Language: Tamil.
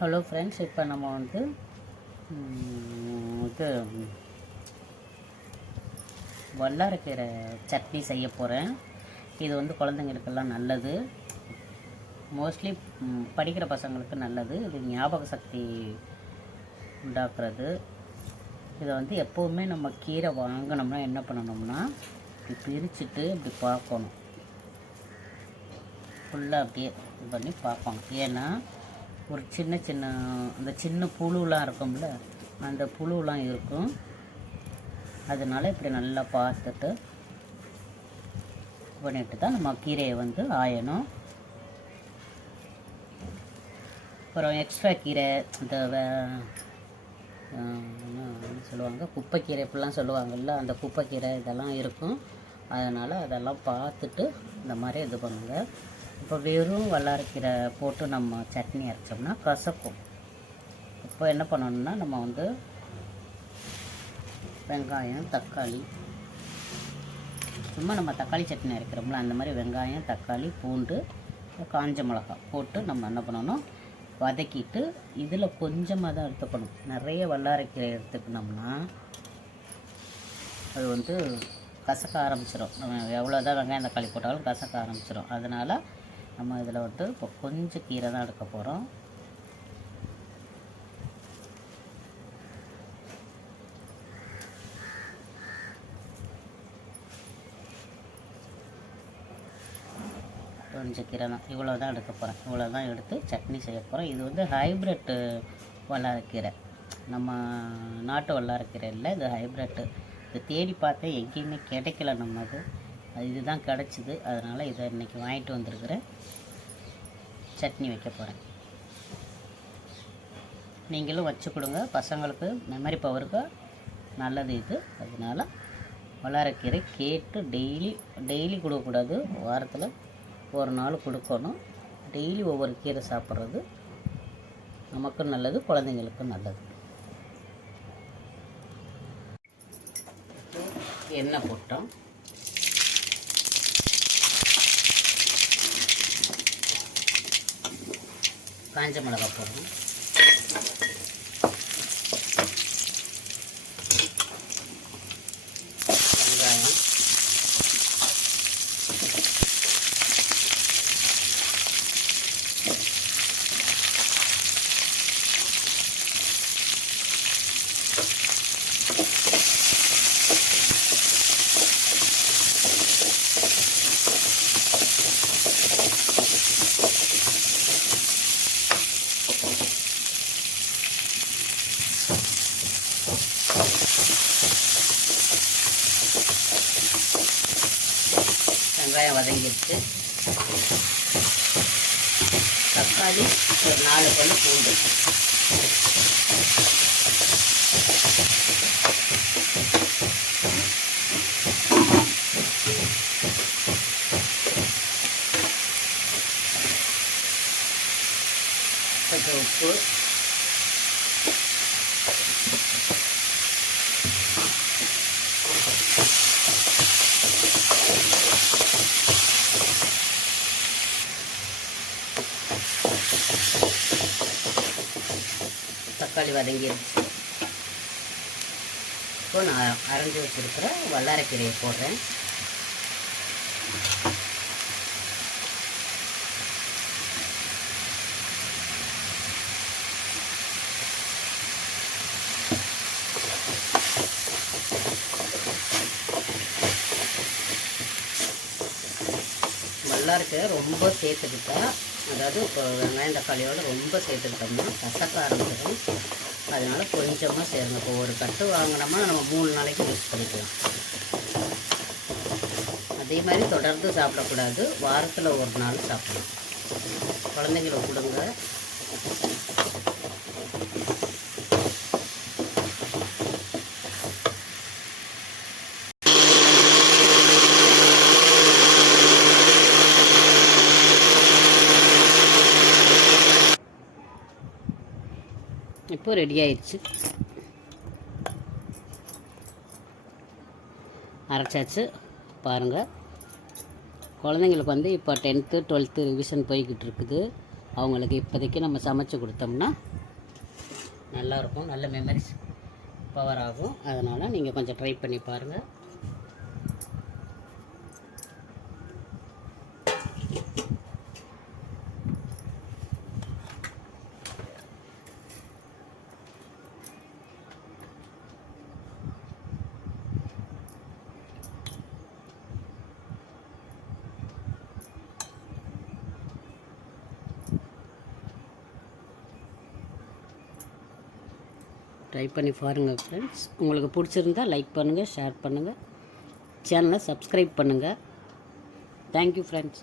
ஹலோ ஃப்ரெண்ட்ஸ், இப்போ நம்ம வந்து இது வல்லாரைக்கீரை சட்னி செய்ய போகிறேன். இது வந்து குழந்தைங்களுக்கெல்லாம் நல்லது, மோஸ்ட்லி படிக்கிற பசங்களுக்கு நல்லது. இது ஞாபக சக்தி உண்டாக்குறது. இதை வந்து எப்போவுமே நம்ம கீரை வாங்கினோம்னா என்ன பண்ணணும்னா, இப்படி பிரிச்சுட்டு இப்படி பார்க்கணும், ஃபுல்லாக அப்படியே இது பண்ணி பார்க்கணும். ஏன்னா ஒரு சின்ன சின்ன அந்த சின்ன புழுலாம் இருக்கும்ல, அந்த புழுலாம் இருக்கும். அதனால் இப்படி நல்லா பார்த்துட்டு பண்ணிட்டு தான் நம்ம கீரையை வந்து ஆயணும். அப்புறம் எக்ஸ்ட்ரா கீரை, இந்த சொல்லுவாங்க குப்பைக்கீரை இப்படிலாம் சொல்லுவாங்கள்ல, அந்த குப்பைக்கீரை இதெல்லாம் இருக்கும். அதனால் அதெல்லாம் பார்த்துட்டு இந்த மாதிரி இது பண்ணுங்கள். இப்போ வெறும் வல்லாரைக்கீரை போட்டு நம்ம சட்னி அரைச்சோம்னா கசக்கும். இப்போ என்ன பண்ணணும்னா, நம்ம வந்து வெங்காயம், தக்காளி, சும்மா நம்ம தக்காளி சட்னி அரைக்கிறோம்ல அந்த மாதிரி வெங்காயம், தக்காளி, பூண்டு, காஞ்ச மிளகாய் போட்டு நம்ம என்ன பண்ணணும், வதக்கிட்டு இதில் கொஞ்சமாக தான் எடுத்துக்கணும். நிறைய வல்லாரைக்கீரை எடுத்துக்கணும்னா அது வந்து கசக்க ஆரம்பிச்சிடும். நம்ம எவ்வளோ தான் வெங்காயம் தக்காளி போட்டாலும் கசக்க ஆரம்பிச்சிடும். அதனால் நம்ம இதில் வந்து இப்போ கொஞ்சம் கீரை தான் எடுக்க போகிறோம். கொஞ்சம் கீரை தான், இவ்வளோ தான் எடுக்க போகிறேன். இவ்வளோ தான் எடுத்து சட்னி செய்ய போகிறோம். இது வந்து ஹைப்ரிட்டு வல்லாரைக்கீரை, நம்ம நாட்டு வல்லாரைக்கீரை இல்லை, இது ஹைப்ரிட்டு. இது தேடி பார்த்தேன், எங்கேயுமே கிடைக்கல. நம்ம அது இதுதான் கிடச்சிது. அதனால் இதை இன்றைக்கி வாங்கிட்டு வந்திருக்கிறேன், சட்னி வைக்க போகிறேன். நீங்களும் வச்சு கொடுங்க, பசங்களுக்கு மெமரி பவருக்கு நல்லது இது. அதனால் வல்லாரைக்கீரை கேட்டு டெய்லி கொடுக்கக்கூடாது, வாரத்தில் ஒரு நாள் கொடுக்கணும். டெய்லி ஒவ்வொரு கீரை சாப்பிட்றது நமக்கும் நல்லது, குழந்தைங்களுக்கும் நல்லது. எண்ணெய் போட்டோம், காஞ்ச மிளகாய் போடணும், வெங்காயம், வெங்காயம் வதங்கிடுச்சு. தக்காளி ஒரு 4 பல்லு பூண்டு, கொஞ்சம் உப்பு, தக்காளி வதங்கிடுச்சு. இப்போ நான் அரைஞ்சி வச்சுருக்கிற வல்லாரைக்கீரையை போடுறேன். வல்லாரைக்கீரை ரொம்ப சேர்த்துக்கிட்டா, அதாவது இப்போ வெங்காயம் தக்காளியோடு ரொம்ப சேர்த்துக்கிட்டோம்னா கசக்க ஆரம்பிச்சிடும். அதனால் கொஞ்சமாக சேருங்க. இப்போ ஒரு கட்டு வாங்கினோம்னா நம்ம 3 நாளைக்கு யூஸ் பண்ணிக்கலாம். அதே மாதிரி தொடர்ந்து சாப்பிடக்கூடாது, வாரத்தில் ஒரு நாள் சாப்பிடலாம். குழந்தைங்களுக்கு கொடுங்க. இப்போ ரெடி ஆயிடுச்சு, அரைச்சாச்சு. பாருங்கள், குழந்தைங்களுக்கு வந்து இப்போ 10th 12th ரிவிஷன் போய்கிட்டு இருக்குது. அவங்களுக்கு இப்போதைக்கு நம்ம சமைச்சு கொடுத்தோம்னா நல்லாயிருக்கும், நல்ல மெமரிஸ் பவர் ஆகும். அதனால் நீங்கள் கொஞ்சம் ட்ரை பண்ணி பாருங்கள். ட்ரை பண்ணி பாருங்கள் ஃப்ரெண்ட்ஸ். உங்களுக்கு பிடிச்சிருந்தா லைக் பண்ணுங்கள், ஷேர் பண்ணுங்கள், சேனலை சப்ஸ்கிரைப் பண்ணுங்கள். Thank you friends.